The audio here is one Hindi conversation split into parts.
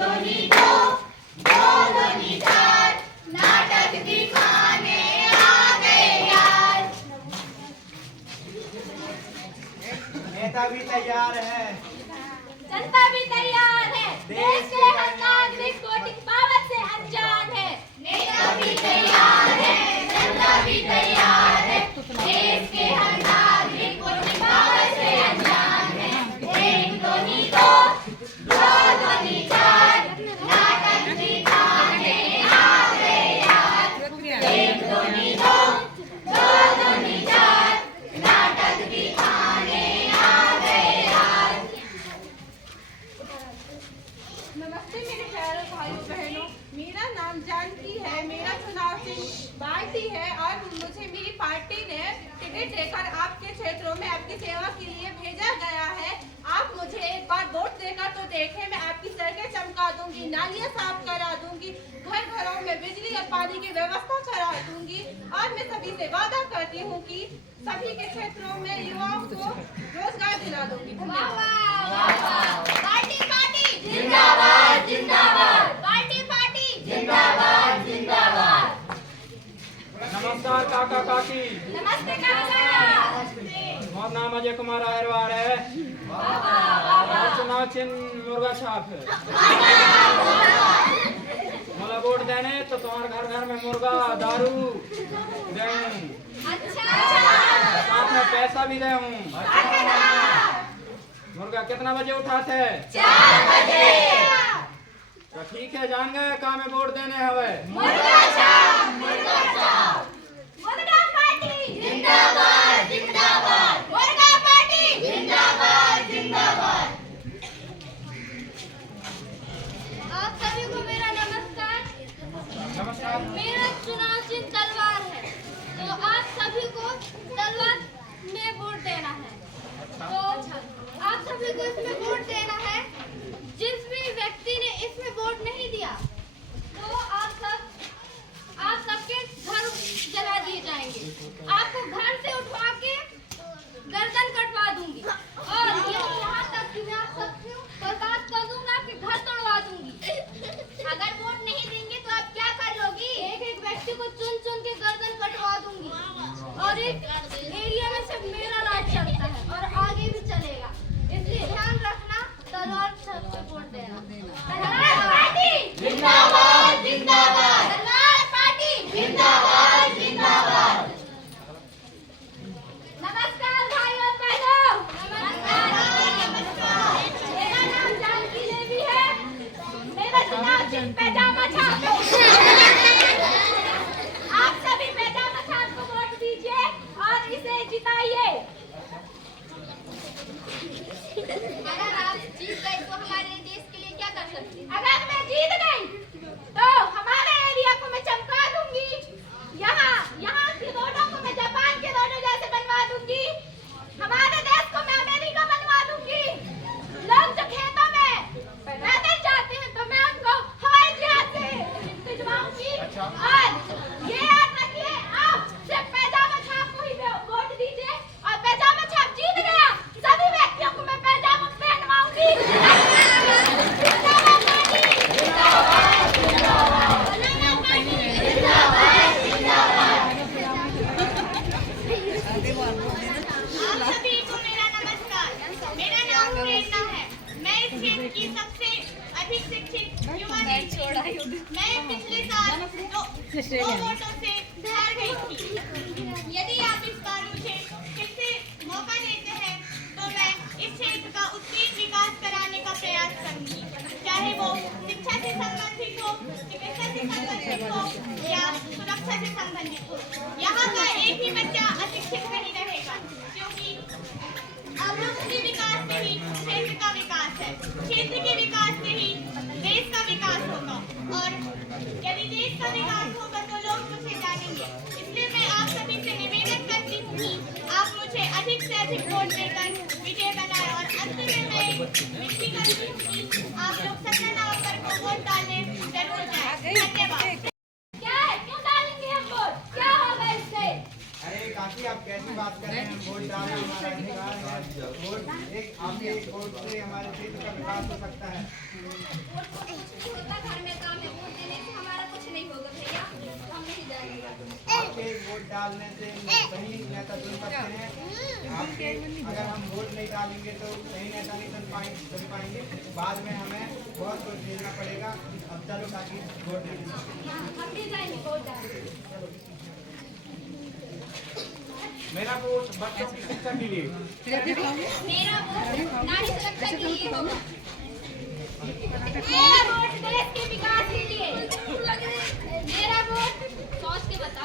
दूनी दो दूनी चार, नाटक दिखाने आ गए यार। नेता भी तैयार है, जनता भी तैयार है, देश के हर नागरिक कोटि पावर से अनजान है। नेता भी तैयार है, जनता भी तैयार है, देश के हर नागरिक कोटि पावर से अनजान है। एक दूनी दो दूनी चार, नाटक दिखाने आ गए यार। एक दूनी दो दूनी चार, नाटक दिखाने आ गए यार। नमस्ते मेरे प्यारे भाइयों बहनों, मेरा नाम जानकी है, मेरा चुनाव चिन्ह बाल्टी है और मुझे मेरी पार्टी ने टिकट देकर आपके क्षेत्रों में आपकी सेवा के लिए भेजा गया है। आप मुझे एक बार वोट देकर तो देखें, मैं आपकी सड़कें चमका दूंगी, नालियां साफ करा दूंगी, घर घरों में बिजली और पानी की व्यवस्था करा दूंगी और मैं सभी से वादा करती हूँ कि सभी के क्षेत्रों में युवाओं को रोजगार दिला दूंगी। पार्टी पार्टी जिंदाबाद जिंदाबाद, पार्टी पार्टी जिंदाबाद जिंदाबाद। नमस्कार काका काकी। नमस्ते काका। मेरा नाम अजय कुमार अहिरवार है और चुनाव चिन्ह मुर्गा छाप है। मला वोट देने तो तुम्हारे घर घर में मुर्गा दारू दें, साथ में पैसा भी दे हूँ। मुर्गा कितना बजे उठाते? 4 बजे। तो ठीक है, जान गए कहाँ में वोट देने हवे। मुर्गा छाप, मुर्गा छाप। मुर्गा पार्टी जिंदाबाद जिंदाबाद, मुर्गा पार्टी जिंदाबाद जिंदाबाद। आप सभी को मेरा नमस्कार। नमस्कार। मेरा चुनाव चिन्ह तलवार है, तो आप सभी को तलवार में वोट देना है। तो आप सभी को इसमें वोट देना है। जिस भी व्यक्ति ने इसमें वोट नहीं दिया तो आप सबके घर जला दिए जाएंगे। आपको घर से उठवा के गर्दन कटवा दूंगी और यहाँ तक कि मैं आप सबको बर्बाद कर दूंगा, आपके घर तोड़वा दूंगी। अगर वोट नहीं देंगे तो आप क्या कर लोगी? एक एक व्यक्ति को चुन चुन के गर्दन कटवा दूंगी और इस एरिया में सिर्फ मेरा राज चलता है और आगे भी चलेगा, इसलिए ध्यान रखना। तलवार सबसे वोट देना। तलवार पार्टी जिंदाबाद जिंदाबाद, तलवार पार्टी जिंदाबाद जिंदाबाद। नमस्कार भाइयों बहनों। नमस्कार। मेरा नाम जानकी देवी है, मेरा चुनाव चिन्ह पैजामा छाप। आप सभी पैजामा छाप को वोट दीजिए और इसे जिताइए। अगर आप जीत गए तो हमारे देश के लिए क्या कर सकते हैं? अगर मैं जीत गई तो हमारे एरिया को मैं चमका दूंगी। यहाँ की रोडों को मैं जापान के रोडों जैसे बनवा दूंगी। हमारे देश को मैं अमेरिका बनवा दूंगी। लोग जो खेतों में पैदल जाते हैं तो मैं उनको हवाई जहाज से भिजवाऊंगी। और ये याद रखिए, आप सिर्फ पैजामा छाप को ही वोट दीजिए और पैजामा छाप जीत गया सभी व्यक्तियों को मैं पैजामा पहनवाऊंगी। आप सभी को मेरा नमस्कार। मेरा नाम प्रेरणा है, मैं इस क्षेत्र की सबसे अधिक शिक्षित युवा नेत्री हूं। मैं पिछले साल दो वोटों से हार गई थी। यदि आप इस बार मुझे फिर से मौका देते हैं तो मैं इस क्षेत्र का उत्कृष्ट विकास कराने का प्रयास करूंगी, चाहे वो शिक्षा से संबंधित हो, चिकित्सा से संबंधित हो या सुरक्षा से संबंधित हो। यहाँ का एक ही बच्चा अशिक्षित नहीं रहेगा, क्योंकि अभिवृद्धि विकास से ही क्षेत्र का विकास है, क्षेत्र के विकास से ही देश का विकास होगा और यदि देश का विकास होगा तो लोग मुझे जानेंगे। इसलिए मैं आप सभी से निवेदन करती हूँ कि आप मुझे अधिक से अधिक वोट देकर विजय बनाएं और अंत में मैं विनती करती हूँ कि आप लोग 17 नवंबर को वोट डालने जरूर जाएं। धन्यवाद। क्या है? क्यों डालेंगे हम वोट? क्या होगा इससे? अरे काकी आप कैसी बात कर रहे हैं? वोट डालना हमारा अधिकार है। वोट एक आपके एक वोट से हमारे क्षेत्र का विकास हो सकता है। घर में काम है, वोट देने से हमारा कुछ नहीं होगा भैया, हम नहीं जाएंगे। आपके वोट डालने से सही नेता चुन सकते हैं। अगर हम वोट नहीं डालेंगे तो सही नेता नहीं चुन पाएंगे। बाद में हमें बहुत कुछ झेलना पड़ेगा। अब चलो ताकि वोट दें। हम भी जाएंगे वोट डालने। मेरा वोट बच्चों की शिक्षा के लिए। मेरा वोट नारी सुरक्षा के लिए होगा। मेरा वोट देश के विकास के लिए। मेरा वोट सोच के बता।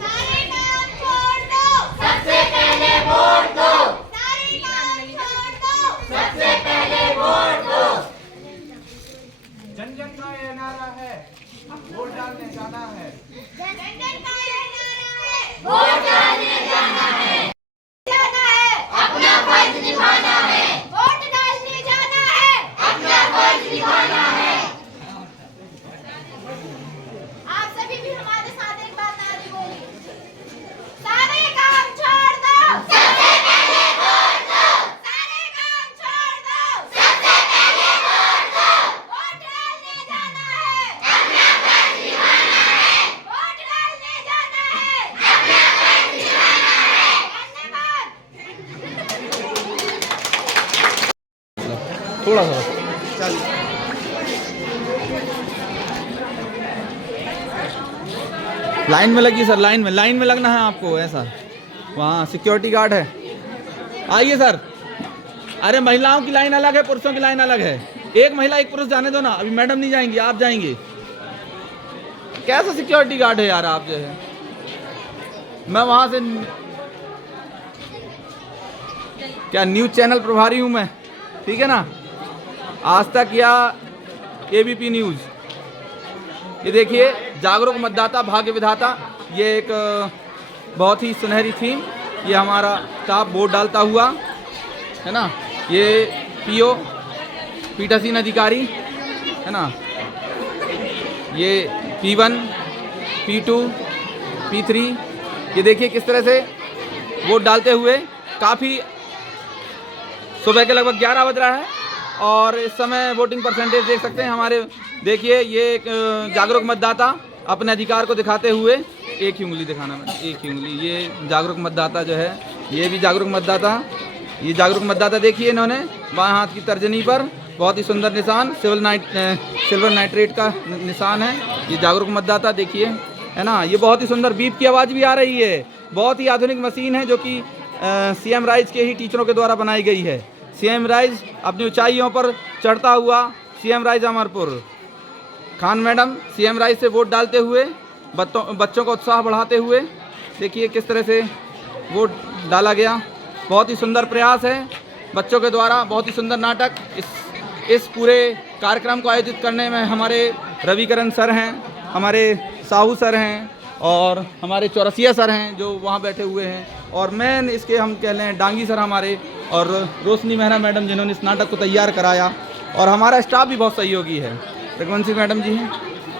सारे काम छोड़ दो, सबसे पहले वोट दो। सारे काम छोड़ दो, सबसे पहले वोट दो। जन जन का ये नारा है, वोट डालने जाना है। जन जन का ये नारा है, वोट डालने जाना है। जाना है, अपना फर्ज निभाना है। वोट डालने जाना है, अपना फर्ज निभाना है। आप सभी भी हमारे साथ एक बात नारी बोली। सारे काम छोड़ दो, सबसे पहले वोट दो। सारे काम छोड़ दो, सबसे पहले वोट दो। वोट डालने जाना है, अपना फर्ज निभाना है। वोट डालने जाना है, अपना फर्ज निभाना है। धन्यवाद। थोड़ा सा चल लाइन में लगी सर, लाइन में लगना है आपको। ऐसा वहाँ सिक्योरिटी गार्ड है। आइए सर। अरे महिलाओं की लाइन अलग है, पुरुषों की लाइन अलग है। एक महिला एक पुरुष जाने दो ना, अभी मैडम नहीं जाएंगी, आप जाएंगे। कैसा सिक्योरिटी गार्ड है यार आप जो है। मैं वहाँ से क्या न्यूज़ चैनल प्रभारी हूँ मैं, ठीक है ना, आज तक या एबीपी न्यूज़। ये देखिए, जागरूक मतदाता भाग्य विधाता, ये एक बहुत ही सुनहरी थीम। ये हमारा स्टाफ वोट डालता हुआ है ना। ये पीओ पीठासीन अधिकारी है ना। ये P1 P2 P3, ये देखिए किस तरह से वोट डालते हुए। काफ़ी सुबह के लगभग 11 बज रहा है और इस समय वोटिंग परसेंटेज देख सकते हैं हमारे। देखिए, ये एक जागरूक मतदाता अपने अधिकार को दिखाते हुए, एक ही उंगली दिखाना मैं, एक ही उंगली। ये जागरूक मतदाता जो है, ये भी जागरूक मतदाता। ये जागरूक मतदाता देखिए, इन्होंने बाएं हाथ की तर्जनी पर बहुत ही सुंदर निशान, सिल्वर नाइट्रेट का निशान है। ये जागरूक मतदाता देखिए, है ना। ये बहुत ही सुंदर बीप की आवाज़ भी आ रही है। बहुत ही आधुनिक मशीन है जो कि CM राइज के ही टीचरों के द्वारा बनाई गई है। CM राइज अपनी ऊंचाइयों पर चढ़ता हुआ, CM rise Amarpur. Khan madam CM rise से वोट डालते हुए, बच्चों का उत्साह बढ़ाते हुए। देखिए किस तरह से वोट डाला गया। बहुत ही सुंदर प्रयास है बच्चों के द्वारा, बहुत ही सुंदर नाटक। इस पूरे कार्यक्रम को आयोजित करने में हमारे रविकरण सर हैं, हमारे साहू सर हैं और हमारे चौरसिया सर हैं जो वहाँ बैठे हुए हैं, और मेन इसके हम कह लें डांगी सर हमारे, और रोशनी मेहरा मैडम जिन्होंने इस नाटक को तैयार कराया, और हमारा स्टाफ भी बहुत सहयोगी है। रघुवंशी मैडम जी हैं,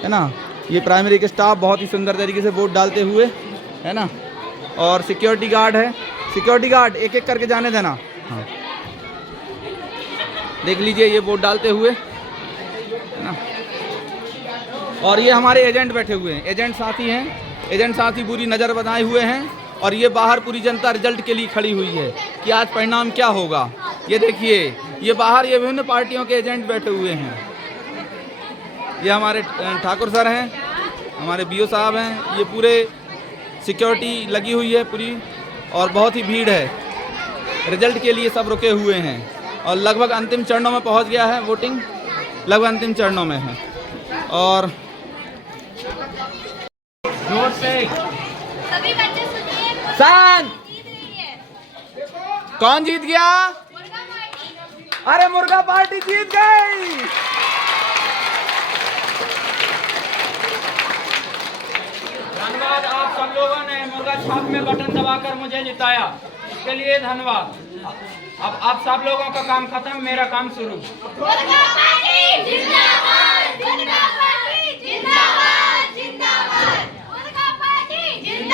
है ना। ये प्राइमरी के स्टाफ बहुत ही सुंदर तरीके से वोट डालते हुए, है ना। और सिक्योरिटी गार्ड है। सिक्योरिटी गार्ड एक एक करके जाने देना। हाँ, देख लीजिए ये वोट डालते हुए, है ना। और ये हमारे एजेंट बैठे हुए हैं, एजेंट साथी हैं। एजेंट साथी पूरी नज़र बनाए हुए हैं, और ये बाहर पूरी जनता रिजल्ट के लिए खड़ी हुई है कि आज परिणाम क्या होगा। ये देखिए, ये बाहर ये विभिन्न पार्टियों के एजेंट बैठे हुए हैं। ये हमारे ठाकुर सर हैं, हमारे BO साहब हैं। ये पूरे सिक्योरिटी लगी हुई है पूरी, और बहुत ही भीड़ है। रिजल्ट के लिए सब रुके हुए हैं, और लगभग अंतिम चरणों में पहुंच गया है वोटिंग, लगभग अंतिम चरणों में है। और जोर से सभी बच्चे सुनिए, शांत। जीत रही है कौन जीत गया? मुर्गा पार्टी। अरे मुर्गा पार्टी जीत गई। धन्यवाद, आप सब लोगों ने मुर्गा छाप में बटन दबाकर मुझे जिताया, इसके लिए धन्यवाद। अब आप सब लोगों का काम खत्म, मेरा काम शुरू। मुर्गा पार्टी जिंदाबाद, मुर्गा पार्टी जिंदाबाद, जिंदाबाद, मुर्गा पार्टी जिंदाबाद।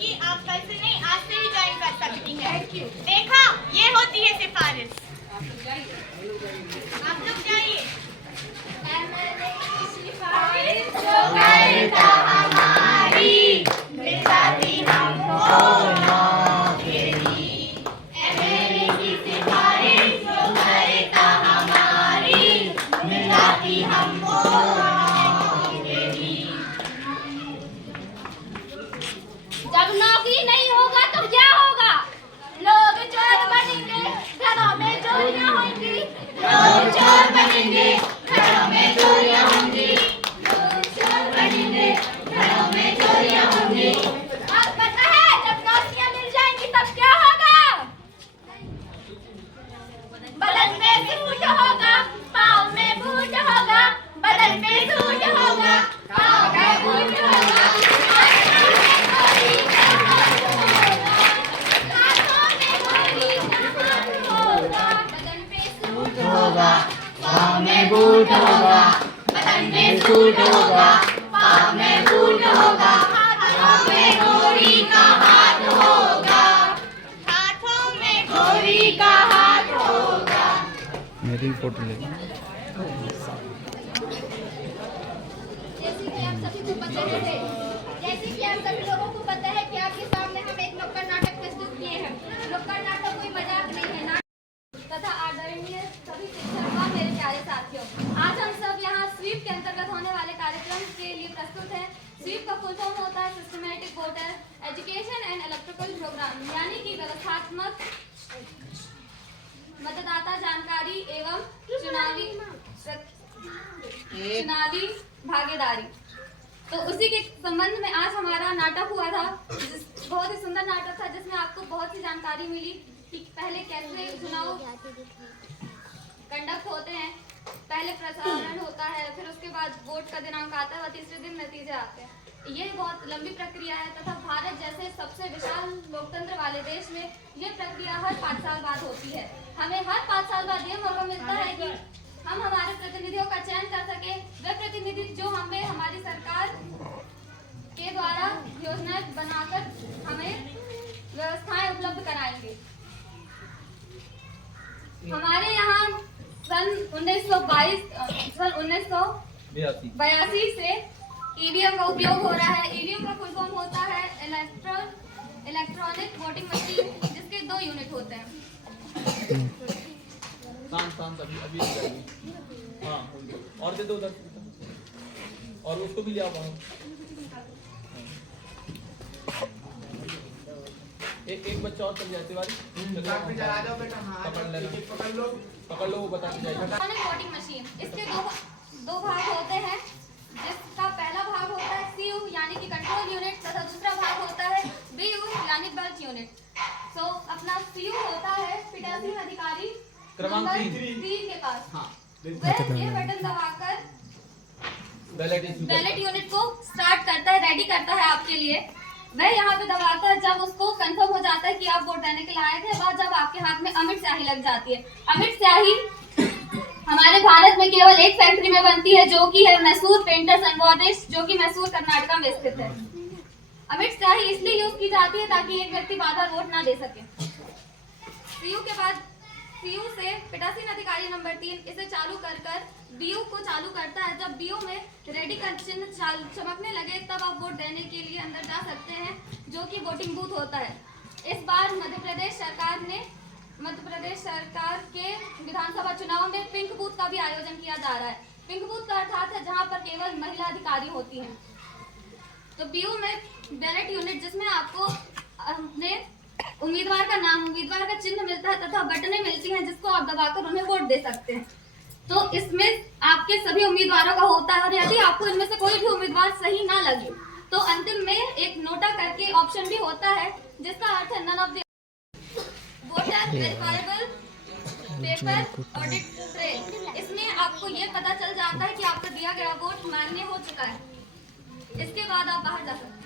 कि आप कल से नहीं आज से ही ज्वाइन कर सकती हैं। देखा, ये होती है सिफारिश। आप लोग जाइए। जो करता हमारी मिटाती हमको नौकरी। एमएलए की सिफारिश जो करता हमारी मिटाती हमको नौकरी। जब नौकरी नहीं होगा तो क्या होगा? लोग चोर बनेंगे, घरों में चोरियां होंगी। लोग चोर बनेंगे, घरों में चोरियां होंगी। लोग चोर बनेंगे, घरों में चोरियां होंगी। और पता है जब नौकरियां मिल जाएंगी तब क्या होगा? बदन में सूट होगा, पाँव में बूट होगा। बदन में सूट होगा, पाँव में बूट होगा। हाथों में घड़ी का हाथ होगा। बदन पे सूट होगा, पाँव में बूट होगा, बदन में सूट होगा, पाँव में बूट होगा। हाथों में घोड़ी का हाथ होगा। हाथों में घोड़ी का हाथ होगा। मेरी फोटो ले जैसे कि आप सभी को पता है, जैसे कि आप सभी लोगों को पता है कि आपके सामने हम एक नुक्कड़ नाटक प्रस्तुत किए हैं। नुक्कड़ नाटक कोई मजाक नहीं है। तथा आदरणीय सभी शिक्षक व मेरे प्यारे साथियों, आज हम सब यहाँ स्वीप के अंतर्गत होने वाले कार्यक्रम के लिए प्रस्तुत हैं। स्वीप का फुल फॉर्म होता है systematic voter education and electrical programme, यानी कि व्यवस्थात्मक मतदाता जानकारी एवं चुनावी भागीदारी। तो उसी के संबंध में आज हमारा नाटक हुआ था, बहुत ही सुंदर नाटक था जिसमें आपको बहुत सी जानकारी मिली कि पहले कैसे चुनाव कंडक्ट होते हैं। पहले प्रसारण होता है, फिर उसके बाद वोट का दिनांक आता है और तीसरे दिन नतीजे आते हैं। ये बहुत लंबी प्रक्रिया है तथा भारत जैसे सबसे विशाल लोकतंत्र वाले देश में ये प्रक्रिया हर 5 साल बाद होती है। हमें हर 5 साल बाद ये मौका मिलता है कि हम हमारे प्रतिनिधियों का चयन कर सके। वे प्रतिनिधि जो हमें हमारी सरकार के द्वारा योजनाएं बनाकर हमें व्यवस्थाएं उपलब्ध कराएंगे। हमारे यहाँ सन 1982 से ईवीएम का उपयोग हो रहा है। ईवीएम का फुल फॉर्म होता है इलेक्ट्रॉनिक वोटिंग मशीन, जिसके 2 यूनिट होते हैं। अभी हाँ, और दे दो उधर, और उसको भी ले आओ। एक बच्चा और चल जाए तिवारी, चला जाओ बेटा। हाँ, पकड़ लेना, पकड़ लो, वो बता के जाएगा। इलेक्ट्रॉनिक वोटिंग मशीन, इसके दो भाग होते हैं, जिसका पहला भाग होता है सीयू यानी कि कंट्रोल यूनिट तथा दूसरा भाग होता है बीयू यानी बल्क यूनिट। तो अपना सीयू होता है पीठासीन अधिकारी क्रमांक 3 के पास। वह ये बटन दबाकर बैलेट यूनिट को स्टार्ट करता है, रेडी करता है आपके लिए। वह यहाँ पे दबाकर जब उसको कंफर्म हो जाता है कि आप वोट देने के लायक है, बाद जब आपके हाथ में अमिट स्याही लग जाती है। अमिट स्याही हमारे भारत में केवल एक फैक्ट्री में बनती है, जो कि है मैसूर पेंटर्स एंड वार्निश, जो कि मैसूर कर्नाटका में स्थित है। अमिट स्याही इसलिए यूज की जाती है ताकि एक व्यक्ति बार-बार वोट ना दे सके। सीयू के बाद सीयू से पीठासीन अधिकारी नंबर 3 इसे चालू कर बीयू को चालू करता है। जब बीयू में रेडी का चिन्ह चमकने लगे तब आप वोट देने के लिए अंदर जा सकते हैं, जो कि वोटिंग बूथ होता है। इस बार मध्य प्रदेश सरकार के विधानसभा चुनाव में पिंक बूथ का भी आयोजन किया जा रहा है। पिंक बूथ का अर्थात है जहां पर केवल महिला अधिकारी होती हैं। तो बीयू में बैलेट यूनिट, जिसमें आपको अपने उम्मीदवार का नाम, उम्मीदवार का चिन्ह मिलता है तथा बटनें मिलती हैं जिसको आप दबाकर उन्हें वोट दे सकते हैं। तो इसमें आपके सभी उम्मीदवारों का होता है और यदि आपको इनमें से कोई भी उम्मीदवार सही ना लगे तो अंतिम में एक नोटा करके ऑप्शन भी होता है, जिसका अर्थ है none of the voter verifiable paper audit trail. इसमें आपको ये पता चल जाता है कि आपका दिया गया वोट मान्य हो चुका है। इसके बाद आप बाहर जा सकते हैं।